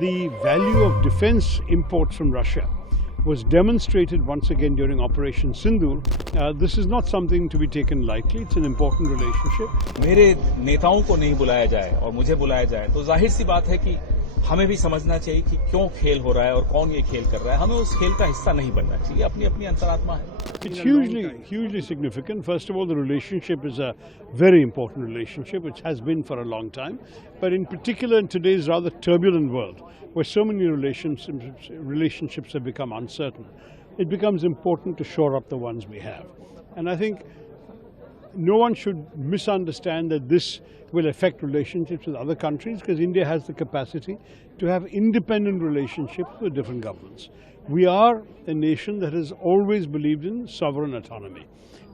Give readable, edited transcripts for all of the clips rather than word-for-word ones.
the value of defense imports from Russia was demonstrated once again during Operation Sindoor. This is not something to be taken lightly. It's an important relationship. मेरे नेताओं को नहीं बुलाया जाए और मुझे बुलाया जाए तो जाहिर सी बात है कि हमें भी समझना चाहिए कि क्यों खेल हो रहा है और कौन ये खेल कर रहा है. हमें उस खेल का हिस्सा नहीं बनना चाहिए. अपनी अपनी अंतरात्मा है. It's hugely significant. First of all, the relationship is a very important relationship, which has been for a long time. But in particular, in today's rather turbulent world, where so many relationships have become uncertain, it becomes important to shore up the ones we have. And I think no one should misunderstand that this will affect relationships with other countries, because India has the capacity to have independent relationships with different governments. We are a nation that has always believed in sovereign autonomy,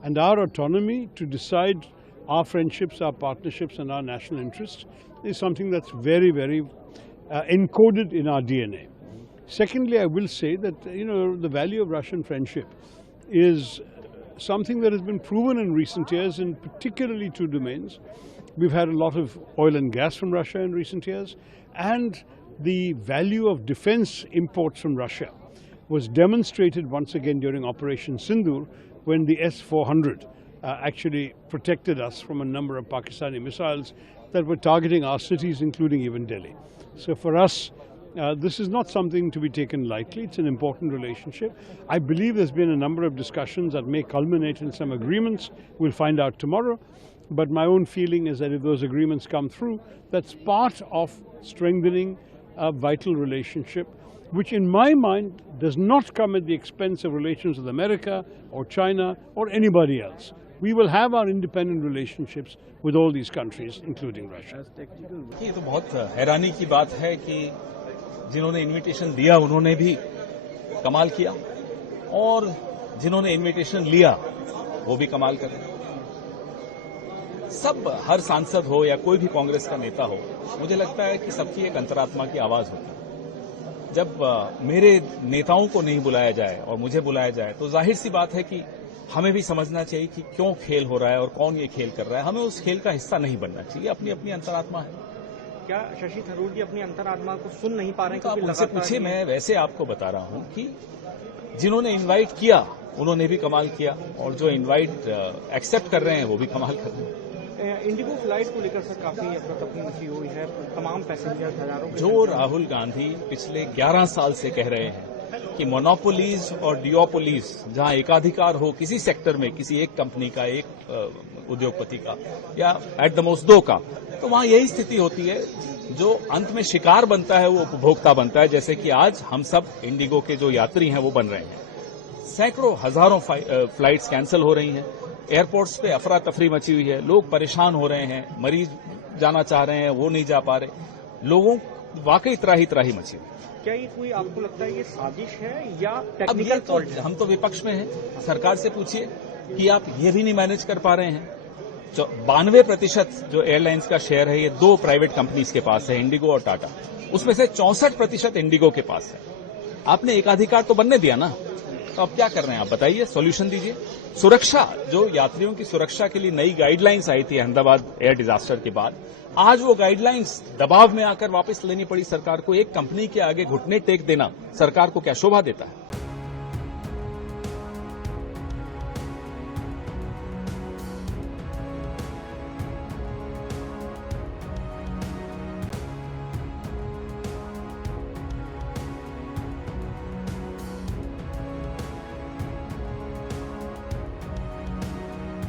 and our autonomy to decide our friendships, our partnerships and our national interests is something that's very encoded in our DNA. Secondly, I will say that the value of Russian friendship is something that has been proven in recent years in particularly two domains. We've had a lot of oil and gas from Russia in recent years, and the value of defense imports from Russia was demonstrated once again during Operation Sindoor, when the S-400 actually protected us from a number of Pakistani missiles that were targeting our cities, including even Delhi. So for us, this is not something to be taken lightly. It's an important relationship. I believe there's been a number of discussions that may culminate in some agreements. We'll find out tomorrow. But my own feeling is that if those agreements come through, that's part of strengthening a vital relationship, which in my mind does not come at the expense of relations with America or China or anybody else. We will have our independent relationships with all these countries, including Russia. ये तो बहुत हैरानी की बात है कि जिन्होंने invitation दिया उन्होंने भी कमाल किया और जिन्होंने इनविटेशन लिया वो भी कमाल कर रहे. सब हर सांसद हो या कोई भी कांग्रेस का नेता हो, मुझे लगता है कि सबकी एक अंतरात्मा की आवाज होती है. जब मेरे नेताओं को नहीं बुलाया जाए और मुझे बुलाया जाए तो जाहिर सी बात है कि हमें भी समझना चाहिए कि क्यों खेल हो रहा है और कौन ये खेल कर रहा है. हमें उस खेल का हिस्सा नहीं बनना चाहिए. अपनी अपनी अंतरात्मा है. क्या शशि थरूर जी अपनी अंतरात्मा को सुन नहीं पा रहे हैं? तो आप मुझसे पूछिए, मैं वैसे आपको बता रहा हूं कि जिन्होंने इनवाइट किया उन्होंने भी कमाल किया और जो इनवाइट एक्सेप्ट कर रहे हैं वो भी कमाल कर रहे हैं. इंडिगो फ्लाइट को लेकर सर काफी अफरा-तफरी मची हुई है. तमाम पैसेंजर हजारों जो राहुल गांधी पिछले 11 साल से कह रहे हैं कि मोनोपोलीज और डिओपोलीज, जहां एकाधिकार हो किसी सेक्टर में, किसी एक कंपनी का, एक उद्योगपति का या एट द मोस्ट दो का, तो वहां यही स्थिति होती है. जो अंत में शिकार बनता है वो उपभोक्ता बनता है. जैसे कि आज हम सब इंडिगो के जो यात्री हैं वो बन रहे हैं. सैकड़ों हजारों फ्लाइट्स कैंसिल हो रही हैं. एयरपोर्ट्स पे अफरा तफरी मची हुई है. लोग परेशान हो रहे हैं. मरीज जाना चाह रहे हैं, वो नहीं जा पा रहे. लोगों वाकई त्राही मची हुई. क्या ये कोई आपको लगता है ये साजिश है या टेक्निकल फॉल्ट है? हम तो विपक्ष में हैं. सरकार से पूछिए कि आप ये भी नहीं मैनेज कर पा रहे हैं. 92% जो एयरलाइंस का शेयर है ये दो प्राइवेट कंपनीज के पास है, इंडिगो और टाटा. उसमें से 64% इंडिगो के पास है. आपने एकाधिकार तो बनने दिया ना, तो अब क्या कर रहे हैं आप बताइए, सॉल्यूशन दीजिए. सुरक्षा, जो यात्रियों की सुरक्षा के लिए नई गाइडलाइंस आई थी अहमदाबाद एयर डिजास्टर के बाद, आज वो गाइडलाइंस दबाव में आकर वापस लेनी पड़ी सरकार को. एक कंपनी के आगे घुटने टेक देना सरकार को क्या शोभा देता है?